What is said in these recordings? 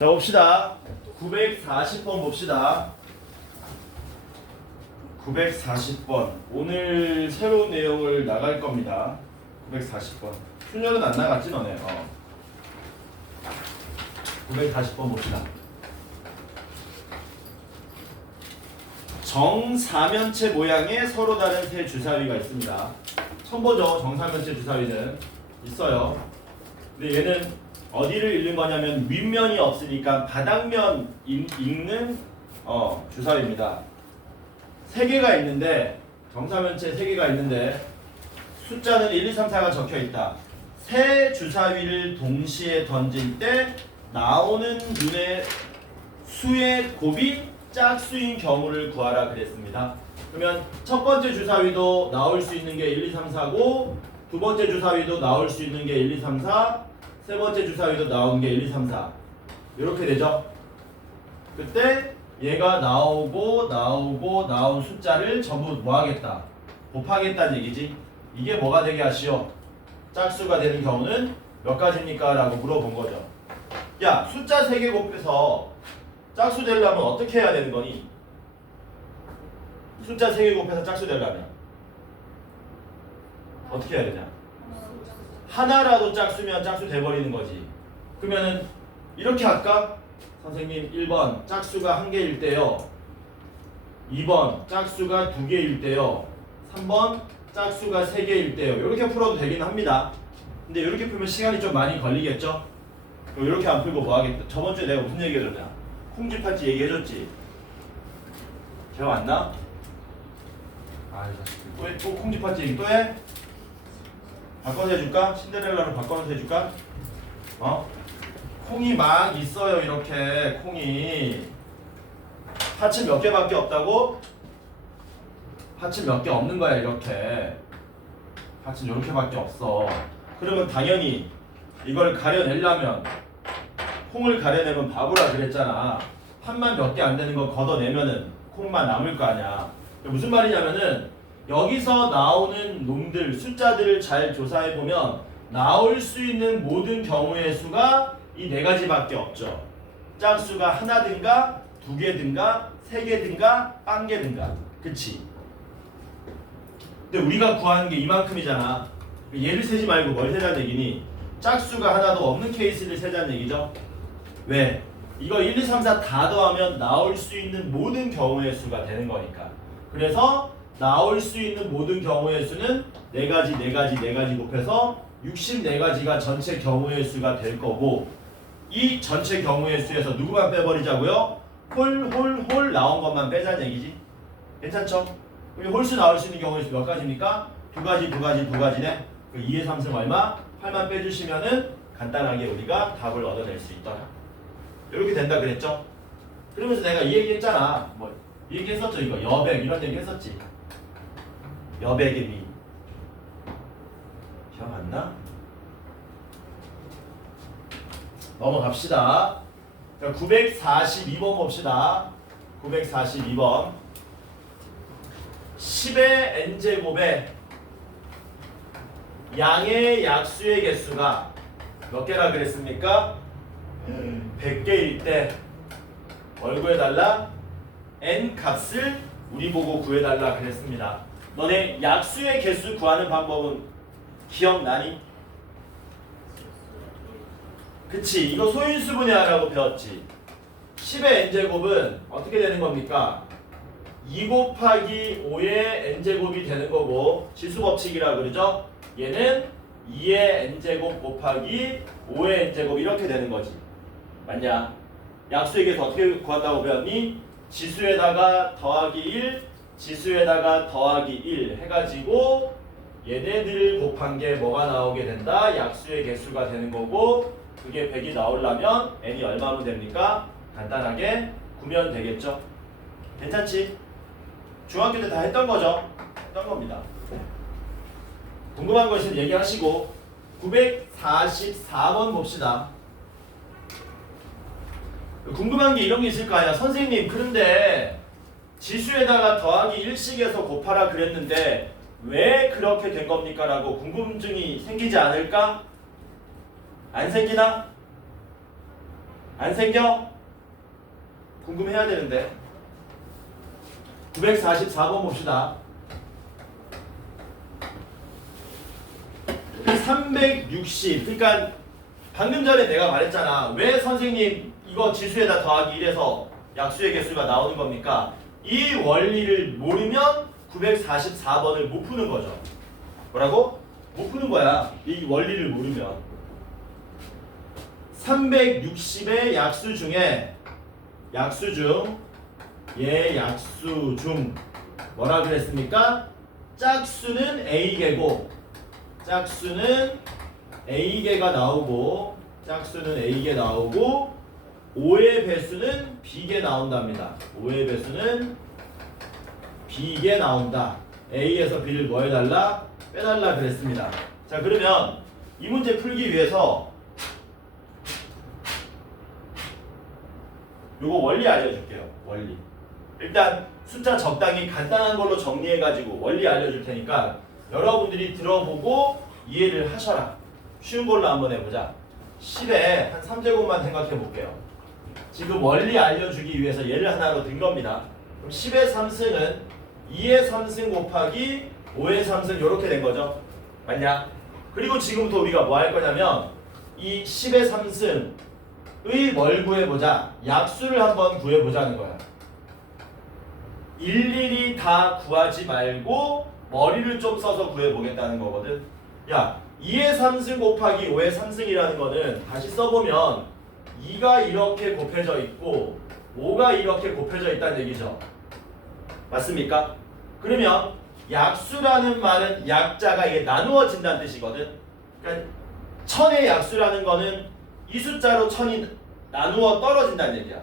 자, 봅시다. 940번 봅시다. 940번. 오늘 새로운 내용을 나갈 겁니다. 940번. 순열은 안 나갔지, 너네? 940번 봅시다. 정사면체 모양의 서로 다른 세 주사위가 있습니다. 처음 보죠? 정사면체 주사위는 있어요. 근데 얘는 어디를 읽는 거냐면 윗면이 없으니까 바닥면 읽는 주사위입니다. 세 개가 있는데 정사면체 세 개가 있는데 숫자는 1, 2, 3, 4가 적혀 있다. 세 주사위를 동시에 던질 때 나오는 눈의 수의 곱이 짝수인 경우를 구하라 그랬습니다. 그러면 첫 번째 주사위도 나올 수 있는 게 1, 2, 3, 4고 두 번째 주사위도 나올 수 있는 게 1, 2, 3, 4 세 번째 주사위도 나오는 게 1, 2, 3, 4 이렇게 되죠. 그때 얘가 나온 숫자를 전부 뭐 하겠다? 곱하겠다는 얘기지. 이게 뭐가 되게 하시오? 짝수가 되는 경우는 몇 가지입니까? 라고 물어본 거죠. 야, 숫자 3개 곱해서 짝수 되려면 어떻게 해야 되는 거니? 숫자 3개 곱해서 짝수 되려면 어떻게 해야 되냐? 하나라도 짝수면 짝수 돼버리는 거지. 그러면은 이렇게 할까? 선생님 1번 짝수가 1개일 때요. 2번 짝수가 2개일 때요. 3번 짝수가 3개일 때요. 이렇게 풀어도 되긴 합니다. 근데 이렇게 풀면 시간이 좀 많이 걸리겠죠? 이렇게 안 풀고 뭐 하겠다. 저번 주에 내가 무슨 얘기 해줬냐? 콩쥐팥쥐 얘기해줬지? 기억 안 나? 또 콩쥐팥쥐 얘기 또 해? 바꿔서 해줄까? 신데렐라로 바꿔서 해줄까? 콩이 막 있어요. 이렇게 콩이 파츠 몇 개밖에 없다고? 파츠 몇 개 없는 거야. 이렇게 파츠 이렇게밖에 없어. 그러면 당연히 이걸 가려내려면 콩을 가려내면 바보라 그랬잖아. 판만 몇 개 안 되는 거 걷어내면은 콩만 남을 거 아니야. 무슨 말이냐면은 여기서 나오는 놈들 숫자들을 잘 조사해보면 나올 수 있는 모든 경우의 수가 이 네 가지밖에 없죠. 짝수가 하나든가 두 개든가 세 개든가 빵 개든가. 그치? 근데 우리가 구하는 게 이만큼이잖아. 얘를 세지 말고 뭘 세자는 얘기니? 짝수가 하나도 없는 케이스를 세자는 얘기죠. 왜? 이거 1, 2, 3, 4 다 더하면 나올 수 있는 모든 경우의 수가 되는 거니까. 그래서 나올 수 있는 모든 경우의 수는 4가지 곱해서 64가지가 전체 경우의 수가 될 거고, 이 전체 경우의 수에서 누구만 빼버리자고요? 홀 나온 것만 빼자는 얘기지. 괜찮죠? 그럼 홀수 나올 수 있는 경우의 수 몇 가지입니까? 두 가지네. 2의 3승 얼마? 8만 빼주시면은 간단하게 우리가 답을 얻어낼 수 있더라. 이렇게 된다 그랬죠? 그러면서 내가 이 얘기 했잖아. 이 얘기 했었죠. 이거 여백 이런 얘기 했었지. 여백의 미. 기억 안 나? 넘어갑시다. 942번 봅시다. 942번. 10의 n제곱에 양의 약수의 개수가 몇 개라 그랬습니까? 100개일 때 뭘 구해달라? n 값을 우리 보고 구해달라 그랬습니다. 너네 약수의 개수 구하는 방법은 기억나니? 그치, 이거 소인수분해하라고 배웠지. 10의 n제곱은 어떻게 되는 겁니까? 2 곱하기 5의 n제곱이 되는 거고, 지수법칙이라 그러죠? 얘는 2의 n제곱 곱하기 5의 n제곱 이렇게 되는 거지. 맞냐? 약수의 개수 어떻게 구한다고 배웠니? 지수에다가 더하기 1, 지수에다가 더하기 1 해가지고 얘네들을 곱한 게 뭐가 나오게 된다? 약수의 개수가 되는 거고, 그게 100이 나오려면 n이 얼마면 됩니까? 간단하게 9면 되겠죠? 괜찮지? 중학교 때 다 했던 거죠? 했던 겁니다. 궁금한 거 있으면 얘기하시고. 944번 봅시다. 궁금한 게 이런 게 있을 거 아니야. 선생님, 그런데 지수에다가 더하기 1씩해서 곱하라 그랬는데 왜 그렇게 된 겁니까? 라고 궁금증이 생기지 않을까? 안 생기나? 안 생겨? 궁금해야 되는데. 944번 봅시다. 360. 그러니까 방금 전에 내가 말했잖아. 왜 선생님 이거 지수에다 더하기 1해서 약수의 개수가 나오는 겁니까? 이 원리를 모르면 944번을 못 푸는 거죠. 뭐라고? 못 푸는 거야. 이 원리를 모르면. 360의 약수 중에 약수 중 약수 중 뭐라 그랬습니까? 짝수는 A개고 짝수는 A개가 나오고 짝수는 A개 나오고 5의 배수는 B개 나온답니다. 5의 배수는 B개 나온다. A에서 B를 뭐 해달라? 빼달라 그랬습니다. 자, 그러면 이 문제 풀기 위해서 요거 원리 알려줄게요. 원리. 일단 숫자 적당히 간단한 걸로 정리해가지고 원리 알려줄 테니까 여러분들이 들어보고 이해를 하셔라. 쉬운 걸로 한번 해보자. 10에 한 3제곱만 생각해 볼게요. 지금 원리 알려주기 위해서 얘를 하나로 든 겁니다. 그럼 10의 3승은 2의 3승 곱하기 5의 3승 이렇게 된 거죠. 맞냐? 그리고 지금부터 우리가 뭐 할 거냐면 이 10의 3승의 뭘 구해보자. 약수를 한번 구해보자는 거야. 일일이 다 구하지 말고 머리를 좀 써서 구해보겠다는 거거든. 야, 2의 3승 곱하기 5의 3승이라는 거는 다시 써보면 2가 이렇게 곱해져 있고 5가 이렇게 곱해져 있다는 얘기죠. 맞습니까? 그러면 약수라는 말은 약자가 이게 나누어진다는 뜻이거든. 그러니까 천의 약수라는 거는 이 숫자로 천이 나누어 떨어진다는 얘기야.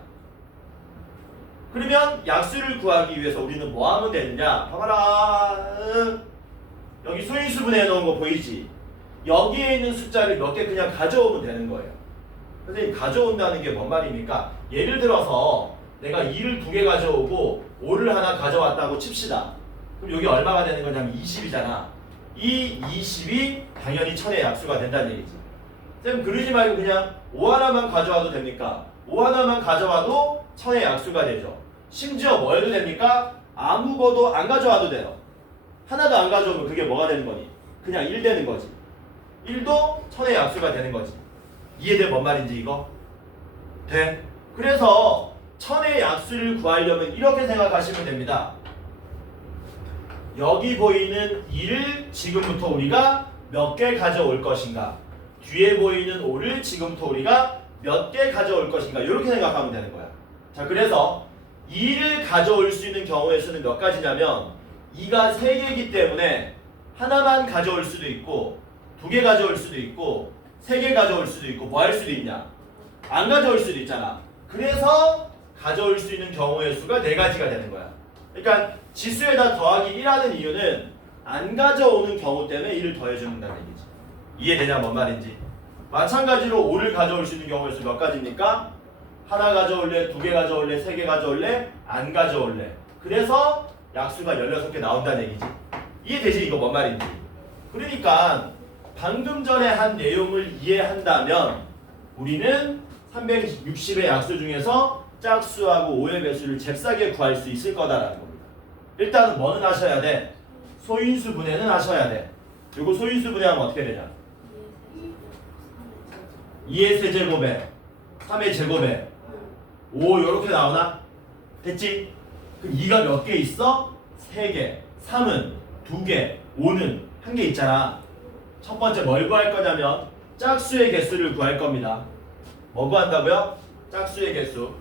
그러면 약수를 구하기 위해서 우리는 뭐 하면 되느냐? 봐봐라. 여기 소인수분해 놓은 거 보이지? 여기에 있는 숫자를 몇 개 그냥 가져오면 되는 거예요. 선생님, 가져온다는 게 뭔 말입니까? 예를 들어서 내가 2를 2개 가져오고 5를 하나 가져왔다고 칩시다. 그럼 여기 얼마가 되는 거냐면 20이잖아. 이 20이 당연히 천의 약수가 된다는 얘기지. 쌤, 그러지 말고 그냥 5 하나만 가져와도 됩니까? 5 하나만 가져와도 천의 약수가 되죠. 심지어 뭐 해도 됩니까? 아무것도 안 가져와도 돼요. 하나도 안 가져오면 그게 뭐가 되는 거니? 그냥 1 되는 거지. 1도 천의 약수가 되는 거지. 이해돼? 뭔 말인지 이거? 돼? 그래서 천의 약수를 구하려면 이렇게 생각하시면 됩니다. 여기 보이는 2를 지금부터 우리가 몇 개 가져올 것인가? 뒤에 보이는 5를 지금부터 우리가 몇 개 가져올 것인가? 이렇게 생각하면 되는 거야. 자, 그래서 2를 가져올 수 있는 경우의 수는 몇 가지냐면 2가 3개이기 때문에 하나만 가져올 수도 있고 2개 가져올 수도 있고 3개 가져올 수도 있고 뭐 할 수도 있냐? 안 가져올 수도 있잖아. 그래서 가져올 수 있는 경우의 수가 4가지가 되는 거야. 그러니까 지수에다 더하기 1하는 이유는 안 가져오는 경우 때문에 1을 더해준다는 얘기지. 이해되냐 뭔 말인지. 마찬가지로 5를 가져올 수 있는 경우의 수 몇 가지입니까? 하나 가져올래? 2개 가져올래? 3개 가져올래? 안 가져올래? 그래서 약수가 16개 나온다는 얘기지. 이해되지? 이거 뭔 말인지. 그러니까 방금 전에 한 내용을 이해한다면 우리는 360의 약수 중에서 짝수하고 5의 배수를 잽싸게 구할 수 있을 거다라는 겁니다. 일단은 뭐는 하셔야 돼? 소인수 분해는 하셔야 돼. 그리고 소인수 분해하면 어떻게 되냐? 2의 세제곱에 3의 제곱에 5 이렇게 나오나? 됐지? 그럼 2가 몇 개 있어? 3개. 3은 2개. 5는 1개 있잖아. 첫 번째 뭘 구할 거냐면 짝수의 개수를 구할 겁니다. 뭐 구한다고요? 짝수의 개수.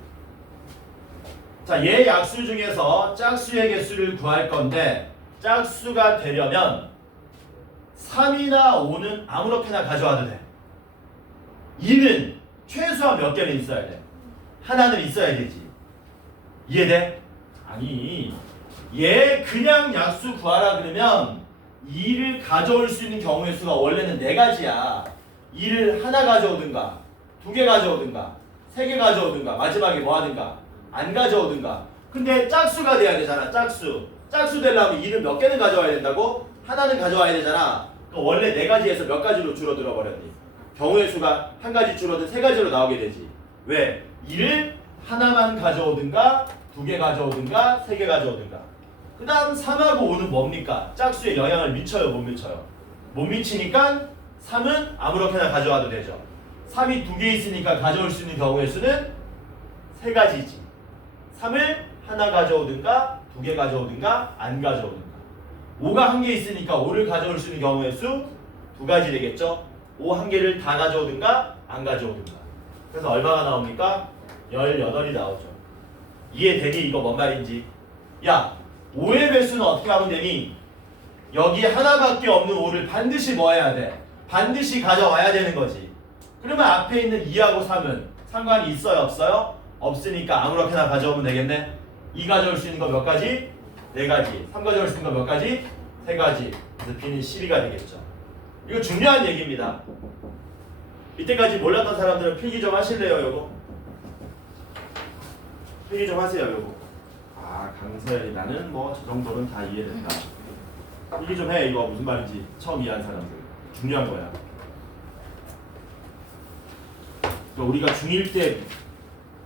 자, 얘 약수 중에서 짝수의 개수를 구할 건데 짝수가 되려면 3이나 5는 아무렇게나 가져와도 돼. 2는 최소한 몇 개는 있어야 돼. 하나는 있어야 되지. 이해돼? 아니, 얘 그냥 약수 구하라 그러면 2를 가져올 수 있는 경우의 수가 원래는 4가지야. 2를 하나 가져오든가 2개 가져오든가 3개 가져오든가 마지막에 뭐 하든가 안 가져오든가. 근데 짝수가 돼야 되잖아. 짝수 되려면 2는 몇 개는 가져와야 된다고? 하나는 가져와야 되잖아. 그럼 원래 4가지에서 몇 가지로 줄어들어 버렸니? 경우의 수가 한 가지 줄어든 3가지로 나오게 되지. 왜? 2를 하나만 가져오든가 2개 가져오든가 3개 가져오든가. 그 다음 3하고 5는 뭡니까? 짝수에 영향을 미쳐요? 못 미쳐요? 못 미치니까 3은 아무렇게나 가져와도 되죠. 3이 2개 있으니까 가져올 수 있는 경우의 수는 3가지지. 3을 하나 가져오든가 2개 가져오든가 안 가져오든가. 5가 1개 있으니까 5를 가져올 수 있는 경우의 수 2가지 되겠죠. 5 1개를 다 가져오든가 안 가져오든가. 그래서 얼마가 나옵니까? 18이 나오죠. 이해되니? 이거 뭔 말인지. 야, 5의 배수는 어떻게 하면 되니? 여기 하나밖에 없는 5를 반드시 뭐 해야 돼? 반드시 가져와야 되는 거지. 그러면 앞에 있는 2하고 3은 상관이 있어요? 없어요? 없으니까 아무렇게나 가져오면 되겠네. 2 가져올 수 있는 거 몇 가지? 4가지. 3 가져올 수 있는 거 몇 가지? 3가지. 그래서 B는 12가 되겠죠. 이거 중요한 얘기입니다. 이때까지 몰랐던 사람들은 필기 좀 하실래요, 요거? 필기 좀 하세요, 요거. 아, 강서열이 나는 뭐 저 정도는 다 이해된다. 필기 좀 해, 이거 무슨 말인지 처음 이해한 사람들. 중요한 거야. 그러니까 우리가 중1 때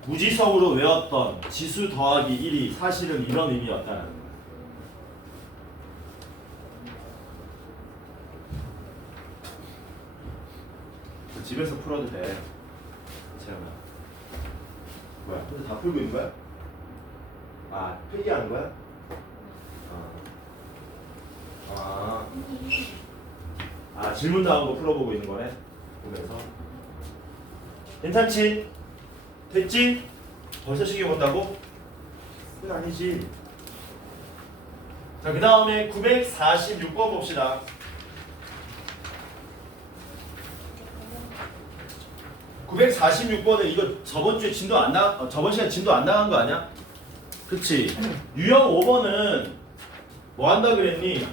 무지성으로 외웠던 지수 더하기 1이 사실은 이런 의미였다는 거야. 집에서 풀어도 돼. 재현아. 뭐야? 근데 다 풀고 있는 거야? 아, 필기하는 거야? 질문 나온 거 풀어보고 있는 거네. 보면서. 괜찮지? 됐지? 벌써 시계 본다고? 그게 아니지. 자, 그 다음에 946번 봅시다. 946번은 이거 저번 주에 진도 안 저번 시간 진도 안 나간 거 아니야? 그치? 유형 5번은 뭐 한다 그랬니?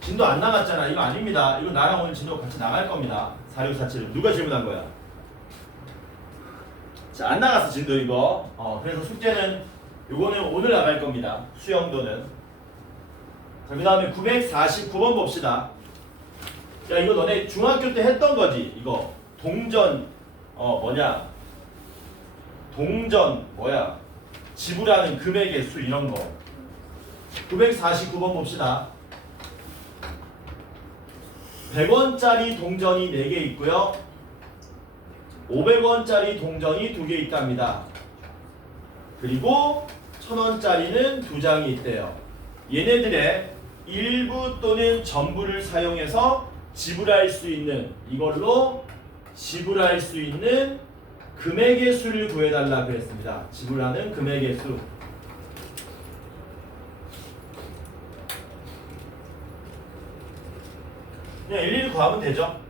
진도 안 나갔잖아. 이거 아닙니다. 이거 나랑 오늘 진도 같이 나갈 겁니다. 4647. 누가 질문한 거야? 자, 안 나갔어 진도 이거. 그래서 숙제는 요거는 오늘 나갈 겁니다. 수영도는. 자, 그 다음에 949번 봅시다. 야, 이거 너네 중학교 때 했던 거지? 이거 동전 지불하는 금액의 수 이런 거. 949번 봅시다. 100원짜리 동전이 4개 있고요. 500원짜리 동전이 2개 있답니다. 그리고 1000원짜리는 2장이 있대요. 얘네들의 일부 또는 전부를 사용해서 지불할 수 있는 이걸로 지불할 수 있는 금액의 수를 구해달라 그랬습니다. 지불하는 금액의 수. 그냥 일일이 구하면 되죠.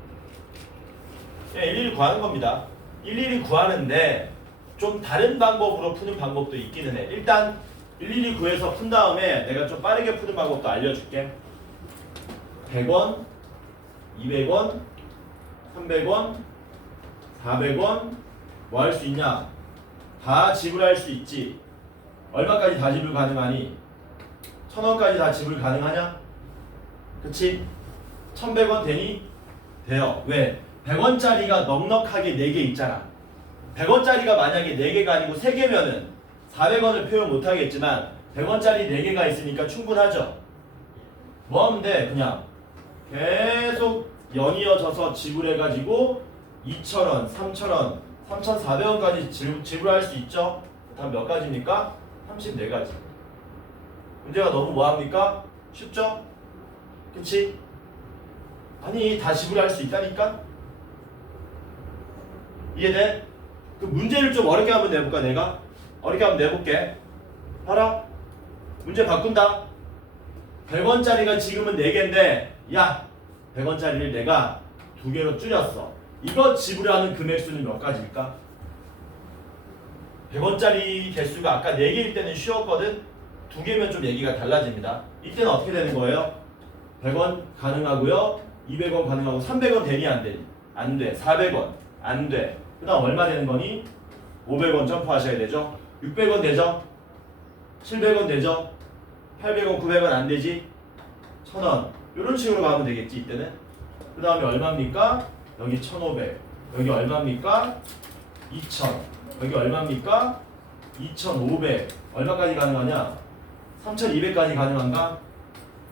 그냥 일일이 구하는 겁니다. 일일이 구하는데 좀 다른 방법으로 푸는 방법도 있기는 해. 일단 일일이 구해서 푼 다음에 내가 좀 빠르게 푸는 방법도 알려줄게. 100원, 200원, 300원, 400원 뭐 할 수 있냐? 다 지불할 수 있지. 얼마까지 다 지불 가능하니? 1000원까지 다 지불 가능하냐? 그치? 1100원 되니? 돼요. 왜? 100원짜리가 넉넉하게 4개 있잖아. 100원짜리가 만약에 4개가 아니고 3개면은 400원을 표현 못하겠지만 100원짜리 4개가 있으니까 충분하죠. 뭐 하면 돼? 그냥 계속 연이어져서 지불해가지고 2,000원, 3,000원, 3,400원까지 지불할 수 있죠. 다음 몇 가지입니까? 34가지. 문제가 너무 뭐합니까? 쉽죠? 그치? 아니 다 지불할 수 있다니까? 이해돼? 그 문제를 좀 어렵게 한번 내볼까 내가? 어렵게 한번 내볼게. 봐라. 문제 바꾼다. 100원짜리가 지금은 4개인데 야 100원짜리를 내가 2개로 줄였어. 이거 지불하는 금액수는 몇 가지일까? 100원짜리 개수가 아까 4개일 때는 쉬웠거든? 2개면 좀 얘기가 달라집니다. 이때는 어떻게 되는 거예요? 100원 가능하고요. 200원 가능하고 300원 되니 안 되니? 안 돼. 400원 안 돼. 그 다음 얼마 되는 거니? 500원 점프하셔야 되죠. 600원 되죠. 700원 되죠. 800원 900원 안 되지. 1000원 이런 식으로 가면 되겠지 이때는. 그 다음에 얼마입니까? 여기 1500 여기 얼마입니까? 2000 여기 얼마입니까? 2,500. 얼마까지 가능하냐? 3,200까지 가능한가?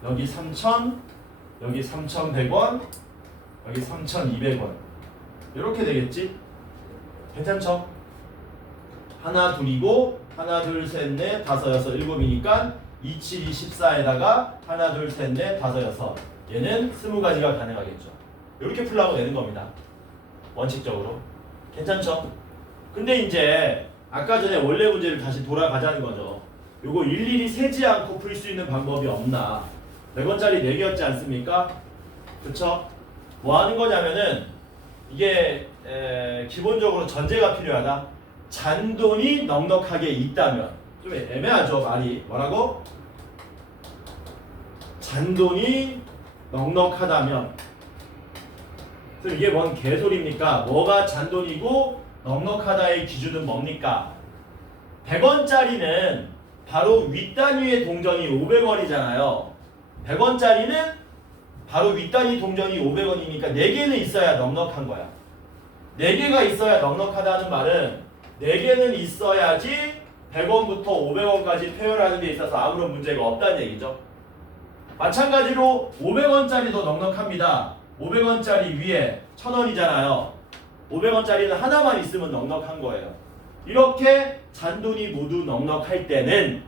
여기 3,000, 여기 3,100원, 여기 3,200원. 이렇게 되겠지? 괜찮죠? 하나 둘이고 하나 둘 셋 넷 다섯 여섯 일곱이니까 2, 7, 2, 14에다가 하나 둘 셋 넷 다섯 여섯 얘는 20가지가 가능하겠죠. 이렇게 풀라고 되는 겁니다. 원칙적으로. 괜찮죠? 근데 이제 아까 전에 원래 문제를 다시 돌아가자는 거죠. 요거 일일이 세지 않고 풀 수 있는 방법이 없나. 100원짜리 4개였지 않습니까? 그쵸? 뭐 하는 거냐면은 이게 기본적으로 전제가 필요하다. 잔돈이 넉넉하게 있다면. 좀 애매하죠 말이. 뭐라고? 잔돈이 넉넉하다면. 그럼 이게 뭔 개소리입니까? 뭐가 잔돈이고 넉넉하다의 기준은 뭡니까? 100원짜리는 바로 윗단위의 동전이 500원이잖아요. 100원짜리는 바로 윗단위 동전이 500원이니까 4개는 있어야 넉넉한 거야. 4개가 있어야 넉넉하다는 말은 4개는 있어야지 100원부터 500원까지 표현하는 데 있어서 아무런 문제가 없다는 얘기죠. 마찬가지로 500원짜리도 넉넉합니다. 500원짜리 위에 1000원이잖아요. 500원짜리는 하나만 있으면 넉넉한 거예요. 이렇게 잔돈이 모두 넉넉할 때는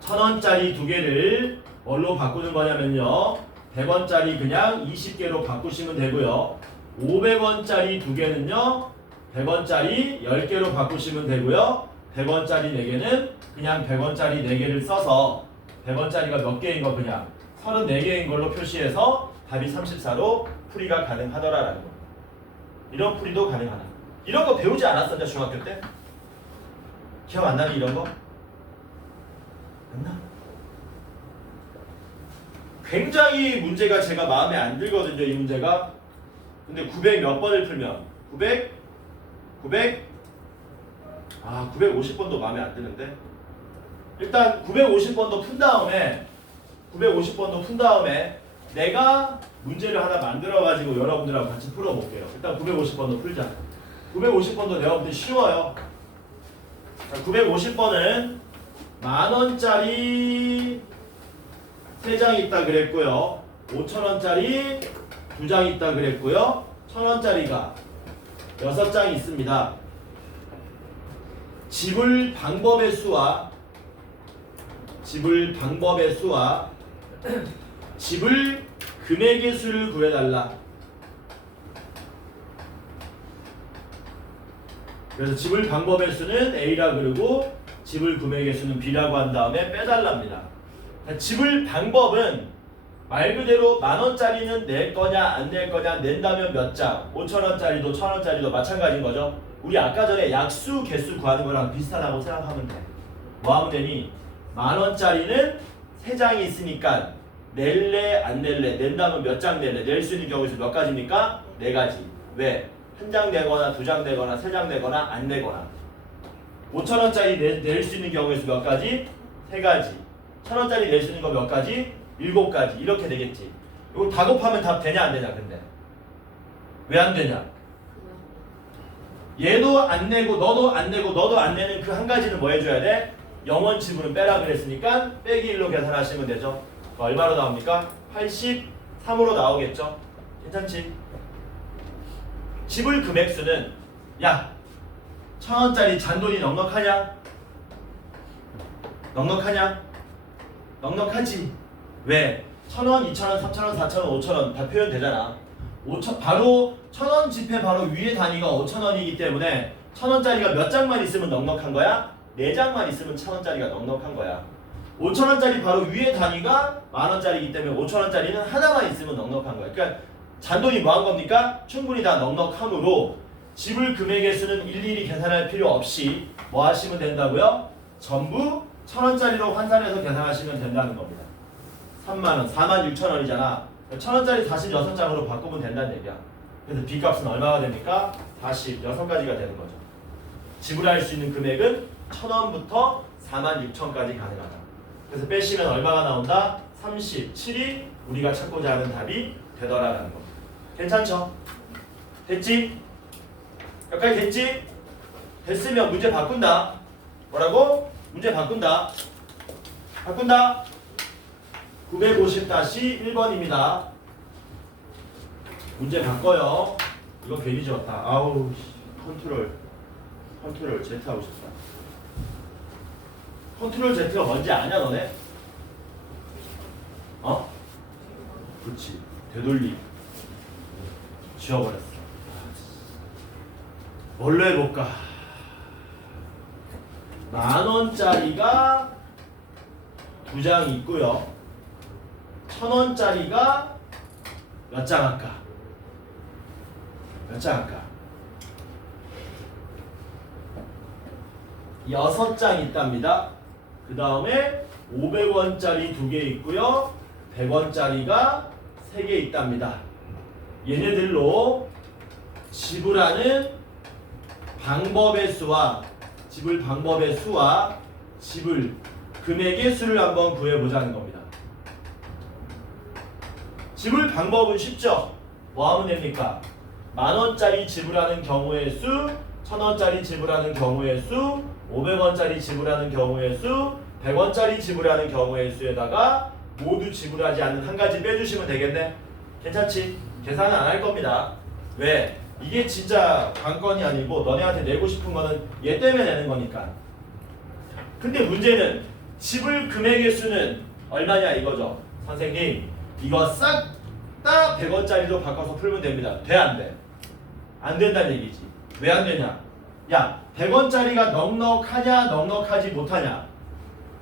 1000원짜리 2개를 뭘로 바꾸는 거냐면요. 100원짜리 그냥 20개로 바꾸시면 되고요. 500원짜리 2개는요. 100원짜리 10개로 바꾸시면 되고요. 100원짜리 4개는 그냥 100원짜리 4개를 써서 100원짜리가 몇 개인 거 그냥 34개인 걸로 표시해서 답이 34로 풀이가 가능하더라라는 거. 이런 풀이도 가능하다. 이런 거 배우지 않았었냐 중학교 때? 기억 안 나니 이런 거? 안 나? 굉장히 문제가 제가 마음에 안 들거든요 이 문제가. 근데 900 몇 번을 풀면 950번도 마음에 안 드는데 일단 950번도 푼 다음에 내가 문제를 하나 만들어 가지고 여러분들하고 같이 풀어볼게요. 일단 950번도 풀자. 950번도 내가 볼 때 쉬워요. 950번은 만원짜리 3장 있다 그랬고요. 5천원짜리 2장 있다 그랬고요. 1000원짜리가 6장 있습니다. 지불 방법의 수와 지불 금액의 수를 구해달라. 그래서 지불 방법의 수는 A라 그러고 지불 금액의 수는 B라고 한 다음에 빼달랍니다. 지불 방법은 말 그대로 만원짜리는 낼 거냐 안 낼 거냐 낸다면 몇 장, 5천원짜리도 1000원짜리도 마찬가지인 거죠. 우리 아까 전에 약수 개수 구하는 거랑 비슷하다고 생각하면 돼. 뭐 하면 되니? 만원짜리는 3장이 있으니까 낼래 안 낼래 낸다면 몇 장 낼래? 낼 수 있는 경우에서 몇 가지입니까? 4가지. 왜? 1장 내거나 2장 내거나 3장 내거나 안 내거나. 5천원짜리 낼 수 있는 경우에서 몇 가지? 3가지. 1000원짜리 낼 수 있는 거 몇 가지? 7가지. 이렇게 되겠지. 이거 다 곱하면 답 되냐 안 되냐 근데? 왜 안 되냐? 얘도 안 내고 너도 안 내고 너도 안 내는 그 한 가지는 뭐 해줘야 돼? 영원 지불은 빼라 그랬으니까 빼기 1로 계산하시면 되죠. 얼마로 나옵니까? 83으로 나오겠죠. 괜찮지? 지불 금액수는 야 1000원짜리 잔돈이 넉넉하냐? 넉넉하지. 왜? 1000원, 2000원, 3000원, 4000원, 5000원 다 표현되잖아. 바로 1000원 지폐 바로 위에 단위가 5000원이기 때문에 1000원짜리가 몇 장만 있으면 넉넉한 거야? 4장만 있으면 1000원짜리가 넉넉한 거야. 5천원짜리 바로 위에 단위가 만원짜리이기 때문에 5천원짜리는 하나만 있으면 넉넉한 거야. 그러니까 잔돈이 뭐 한 겁니까? 충분히 다 넉넉하므로 지불 금액의 수는 일일이 계산할 필요 없이 뭐 하시면 된다고요? 전부 1000원짜리로 환산해서 계산하시면 된다는 겁니다. 3만원, 46,000원이잖아. 1000원짜리 46장으로 바꾸면 된다는 얘기야. 그래서 B값은 얼마가 됩니까? 46가지가 되는 거죠. 지불할 수 있는 금액은 1000원부터 46,000까지 가능하다. 그래서 빼시면 얼마가 나온다? 37이 우리가 찾고자 하는 답이 되더라라는 겁니다. 괜찮죠? 됐지? 여기까지 됐지? 됐으면 문제 바꾼다. 뭐라고? 문제 바꾼다. 바꾼다. 950-1번입니다. 문제 바꿔요. 이거 괜히 지웠다. 아우, 컨트롤 Z 하고 싶다. 컨트롤 Z가 뭔지 아냐 너네? 어? 그렇지. 되돌리. 지워버렸어. 뭘로 해볼까? 10,000원짜리가 2장 있고요. 1,000원짜리가 몇 장 할까? 몇 장 할까? 6장 있답니다. 그 다음에 500원짜리 2개 있고요. 100원짜리가 3개 있답니다. 얘네들로 지불하는 방법의 수와 지불 방법의 수와 지불 금액의 수를 한번 구해보자는 겁니다. 지불 방법은 쉽죠? 뭐 하면 됩니까? 10,000원짜리 지불하는 경우의 수, 1,000원짜리 지불하는 경우의 수, 500원짜리 지불하는 경우의 수, 100원짜리 지불하는 경우의 수에다가 모두 지불하지 않는 한 가지 빼주시면 되겠네? 괜찮지? 계산은 안 할 겁니다. 왜? 이게 진짜 관건이 아니고 너네한테 내고 싶은 거는 얘 때문에 내는 거니까. 근데 문제는 지불 금액의 수는 얼마냐 이거죠. 선생님 이거 싹 다 100원짜리로 바꿔서 풀면 됩니다. 돼 안 돼? 안 된다는 얘기지. 왜 안 되냐? 야 100원짜리가 넉넉하냐 넉넉하지 못하냐?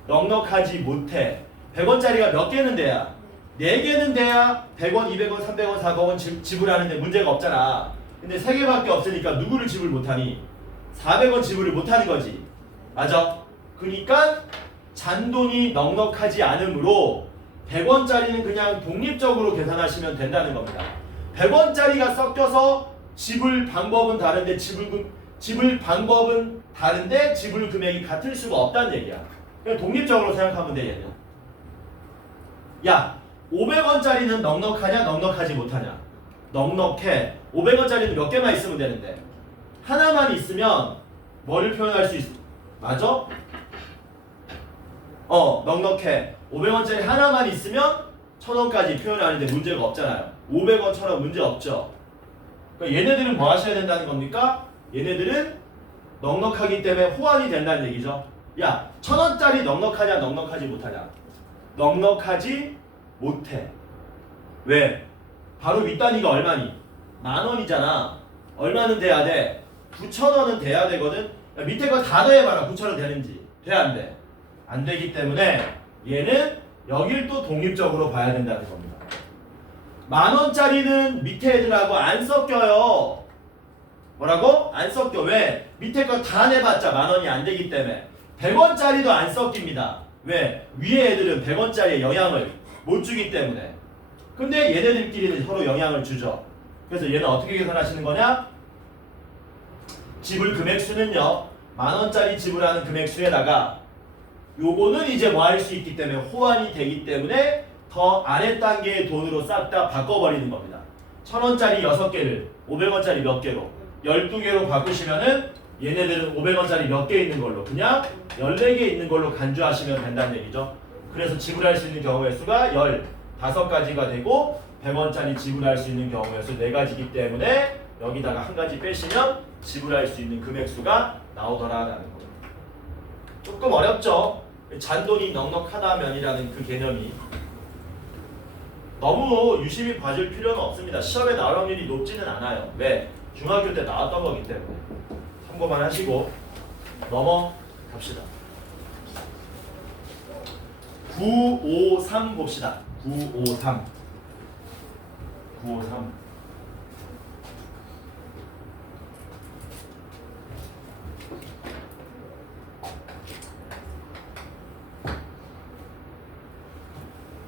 넉넉하지 못해. 100원짜리가 몇 개는 돼야? 4개는 돼야 100원, 200원, 300원, 400원 지불하는데 문제가 없잖아. 근데 3개밖에 없으니까 누구를 지불 못하니? 400원 지불을 못하는 거지. 맞아? 그러니까 잔돈이 넉넉하지 않으므로 100원짜리는 그냥 독립적으로 계산하시면 된다는 겁니다. 100원짜리가 섞여서 지불 방법은 다른데 지불 방법은 다른데 지불 금액이 같을 수가 없다는 얘기야. 그냥 독립적으로 생각하면 돼 얘는. 야 500원짜리는 넉넉하냐 넉넉하지 못하냐? 넉넉해. 500원짜리는 몇 개만 있으면 되는데 하나만 있으면 뭐를 표현할 수 있어? 맞아? 넉넉해. 500원짜리 하나만 있으면 1,000원까지 표현하는데 문제가 없잖아요. 500원, 1,000원 문제 없죠. 그러니까 얘네들은 뭐 하셔야 된다는 겁니까? 얘네들은 넉넉하기 때문에 호환이 된다는 얘기죠. 야 1,000원짜리 넉넉하냐 넉넉하지 못하냐? 넉넉하지 못해. 왜? 바로 윗단위가 얼마니? 10,000원이잖아. 얼마는 돼야 돼? 9,000원은 돼야 되거든. 야, 밑에 거 다 더해봐라. 9,000원 되는지. 돼 안 돼? 안 되기 때문에 얘는 여길 또 독립적으로 봐야 된다는 겁니다. 10,000원짜리는 밑에 애들하고 안 섞여요. 뭐라고? 안 섞여. 왜? 밑에 거 다 내봤자 10,000원이 안 되기 때문에. 100원짜리도 안 섞입니다. 왜? 위에 애들은 100원짜리에 영향을 못 주기 때문에. 근데 얘네들끼리는 서로 영향을 주죠. 그래서 얘는 어떻게 계산하시는 거냐? 지불 금액수는요 10,000원짜리 지불하는 금액수에다가 요거는 이제 뭐 할 수 있기 때문에 호환이 되기 때문에 더 아래 단계의 돈으로 싹 다 바꿔버리는 겁니다. 1,000원짜리 6개를 500원짜리 몇 개로 12개로 바꾸시면은 얘네들은 500원짜리 몇 개 있는 걸로 그냥 14개 있는 걸로 간주하시면 된다는 얘기죠. 그래서 지불할 수 있는 경우의 수가 15가지가 되고 100원짜리 지불할 수 있는 경우의 수 4가지이기 때문에 여기다가 한 가지 빼시면 지불할 수 있는 금액수가 나오더라라는 거예요. 조금 어렵죠? 잔돈이 넉넉하다면이라는 그 개념이 너무 유심히 봐줄 필요는 없습니다. 시험에 나올 확률이 높지는 않아요. 왜? 중학교 때 나왔던 거기 때문에 참고만 하시고 넘어갑시다. 953 봅시다. 953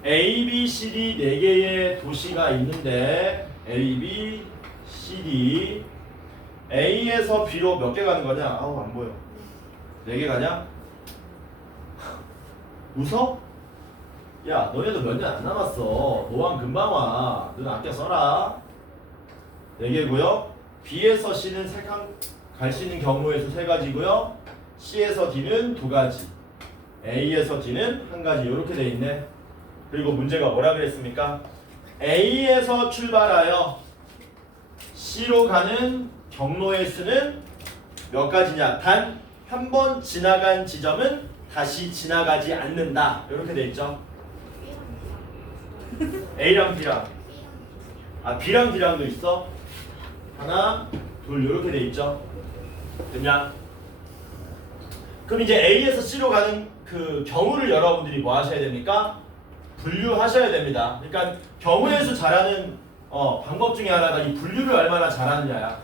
A, B, C, D 4개의 도시가 있는데 A, B, C, D A에서 B로 몇 개 가는 거냐? 아우 안 보여. 4개 가냐? 웃어? 야 너네도 몇 년 안 남았어. 노안 금방 와. 넌 아껴 써라. 4개고요. B에서 C는 갈 수 있는 경우의 수 3가지고요. C에서 D는 2가지. A에서 D는 1가지. 이렇게 돼 있네. 그리고 문제가 뭐라 그랬습니까? A에서 출발하여 C로 가는 경로의 수는 몇 가지냐? 단 한 번 지나간 지점은 다시 지나가지 않는다. 이렇게 돼 있죠. A랑 B랑. 아, B랑 D랑도 있어? 하나, 둘 이렇게 돼 있죠. 됐냐? 그럼 이제 A에서 C로 가는 그 경우를 여러분들이 뭐 하셔야 됩니까? 분류하셔야 됩니다. 그러니까 경우의 수 잘하는 방법 중에 하나가 이 분류를 얼마나 잘하느냐야.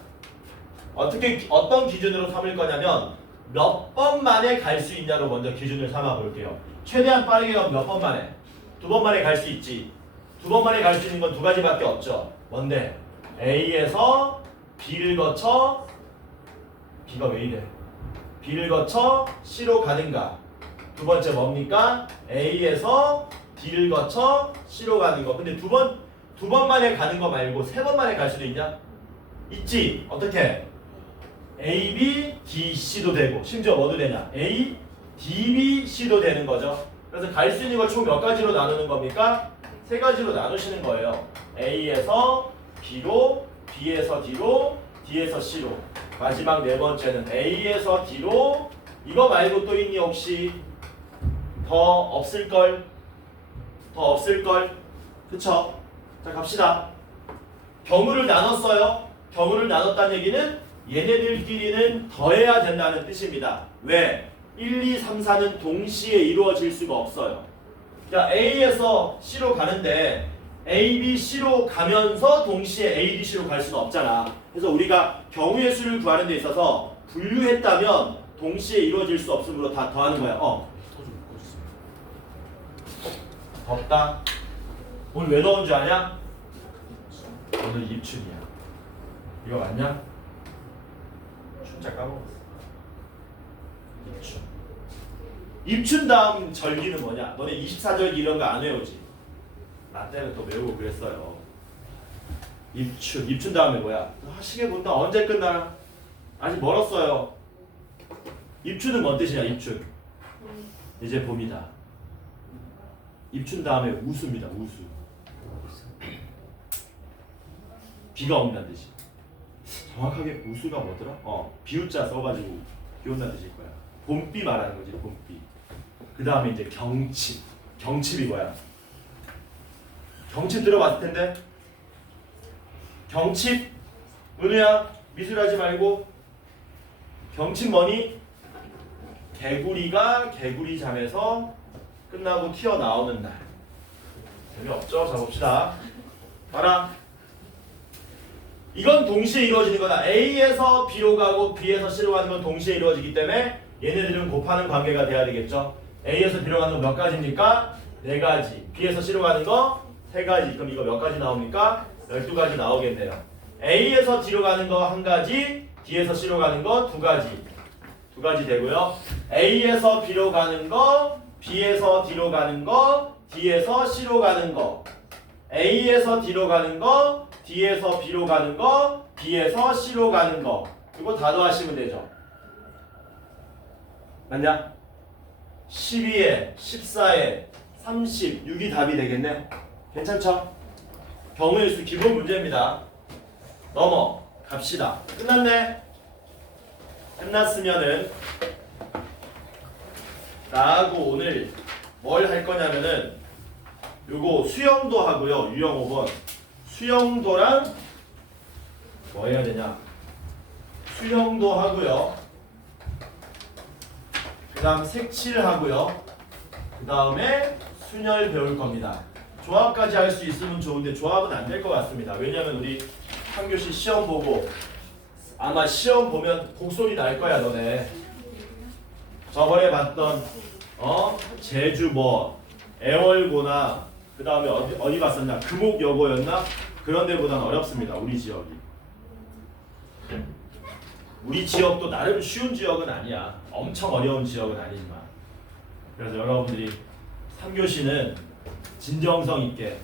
어떤 기준으로 삼을 거냐면 몇 번 만에 갈 수 있냐로 먼저 기준을 삼아 볼게요. 최대한 빠르게 가면 몇 번 만에? 2번 만에 갈 수 있지. 2번 만에 갈 수 있는 건 2가지밖에 없죠. 뭔데? A에서 B를 거쳐 B가 왜 이래? B를 거쳐 C로 가는가? 두 번째 뭡니까? A에서 D를 거쳐 C로 가는 거. 근데 두 번 만에 가는 거 말고 3번 만에 갈 수도 있냐? 있지. 어떻게? A, B, D, C도 되고 심지어 뭐도 되냐? A, D, B, C도 되는 거죠. 그래서 갈 수 있는 걸 총 몇 가지로 나누는 겁니까? 3가지로 나누시는 거예요. A에서 B로, B에서 D로, D에서 C로. 마지막 4번째는 A에서 D로. 이거 말고 또 있니 혹시? 더 없을걸? 더 없을걸? 그쵸? 자 갑시다. 경우를 나눴어요. 경우를 나눴다는 얘기는 얘네들끼리는 더해야 된다는 뜻입니다. 왜? 1, 2, 3, 4는 동시에 이루어질 수가 없어요. 자, A에서 C로 가는데 A, B, C로 가면서 동시에 A, B, C로 갈 수는 없잖아. 그래서 우리가 경우의 수를 구하는 데 있어서 분류했다면 동시에 이루어질 수 없으므로 다 더하는 거야. 덥다. 오늘 왜 더운 줄 아냐? 오늘 입춘이야. 이거 맞냐? 춘자 까먹었어. 입춘. 입춘 다음 절기는 뭐냐? 너네 24절기 이런 거 안 외우지? 나 때는 또 외우고 그랬어요. 입춘. 입춘 다음에 뭐야? 시계 본다. 언제 끝나나? 아직 멀었어요. 입춘은 뭔 뜻이냐? 입춘. 이제 봄이다. 입춘 다음에 우수입니다. 우수. 비가 온다는 뜻이. 정확하게 우수가 뭐더라? 비우자 써가지고 비 온다는 뜻일 거야. 봄비 말하는 거지. 봄비. 그 다음에 이제 경칩. 경칩이 뭐야? 경칩 들어봤을 텐데. 경칩. 은우야 미술하지 말고. 경칩 뭐니? 개구리가 개구리 잠에서 끝나고 튀어나오는 날. 재미없죠? 자 봅시다. 봐라. 이건 동시에 이루어지는 거다. A에서 B로 가고 B에서 C로 가는 건 동시에 이루어지기 때문에 얘네들은 곱하는 관계가 돼야 되겠죠. A에서 B로 가는 건 몇 가지입니까? 4가지. B에서 C로 가는 거 3가지. 그럼 이거 몇 가지 나옵니까? 12가지 나오겠네요. A에서 D로 가는 거 1가지, D에서 C로 가는 거 2가지. 2가지 되고요. A에서 B로 가는 거, B에서 D로 가는 거, D에서 C로 가는 거. A에서 D로 가는 거, D에서 B로 가는 거, B에서 C로 가는 거. 이거 다 더하시면 되죠. 맞냐? 12에 14에 36이 답이 되겠네. 괜찮죠? 경우의 수 기본 문제입니다. 넘어갑시다. 끝났네. 끝났으면은 나하고 오늘 뭘 할 거냐면은 요거 수영도 하고요. 유형 5번 수영도랑 뭐 해야 되냐? 수영도 하고요. 그 다음 색칠 하고요. 그 다음에 순열 배울 겁니다. 조합까지 할 수 있으면 좋은데 조합은 안 될 것 같습니다. 왜냐면 우리 한 교시 시험 보고 아마 시험 보면 곡소리 날 거야 너네. 저번에 봤던 제주 뭐 애월고나 그 다음에 어디 봤었나? 금옥여고였나? 그런 데보다는 어렵습니다. 우리 지역이. 우리 지역도 나름 쉬운 지역은 아니야. 엄청 어려운 지역은 아니지만. 그래서 여러분들이 3교시는 진정성 있게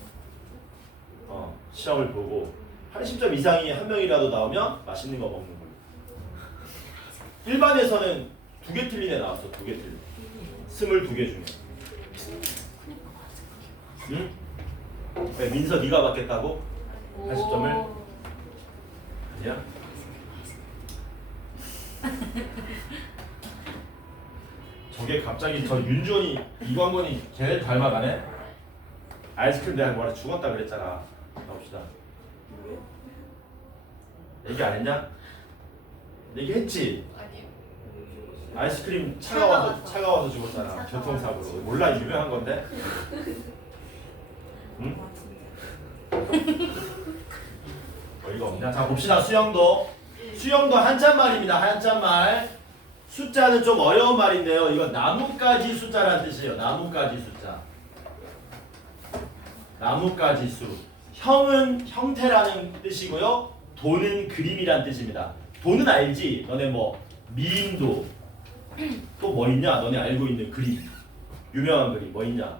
시험을 보고 80점 이상이 한 명이라도 나오면 맛있는 거 먹는 걸로. 일반에서는 2개 틀린 애 나왔어. 2개 틀린. 22개 중에. 응? 왜 민서 네가 받겠다고? 80점을? 아니야? 저게 갑자기 저 윤주원이 이광건이 걔네 닮아가네? 아이스크림 내가 뭐라 죽었다 그랬잖아. 가봅시다. 얘기 안 했냐? 얘기했지? 아니요. 아이스크림 차가워서 죽었잖아. 교통사고로. 몰라 유명한 건데. 응? 어이가 없냐? 자 봅시다. 수영도 한자말입니다. 한자말. 숫자는 좀 어려운 말인데요. 이거 나뭇가지 숫자라는 뜻이에요. 나뭇가지 숫자. 나뭇가지 수. 형은 형태라는 뜻이고요. 도는 그림이란 뜻입니다. 도는 알지? 너네 뭐 미인도 또 뭐 있냐? 너네 알고 있는 그림. 유명한 그림 뭐 있냐?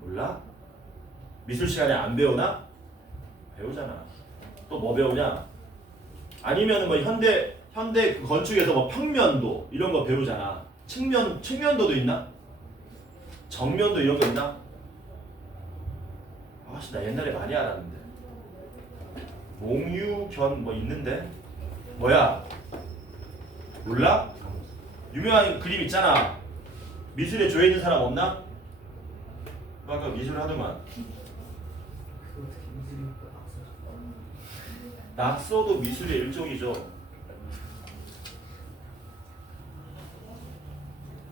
몰라? 미술 시간에 안 배우나? 배우잖아. 또 뭐 배우냐? 아니면 뭐 현대 그 건축에서 뭐 평면도 이런 거 배우잖아. 측면도도 있나? 정면도 이런 거 있나? 아씨 나 옛날에 많이 알았는데. 몽유견 뭐 있는데? 뭐야? 몰라? 유명한 그림 있잖아. 미술에 조예 있는 사람 없나? 아까 미술 하더만. 낙서도 미술의 일종이죠.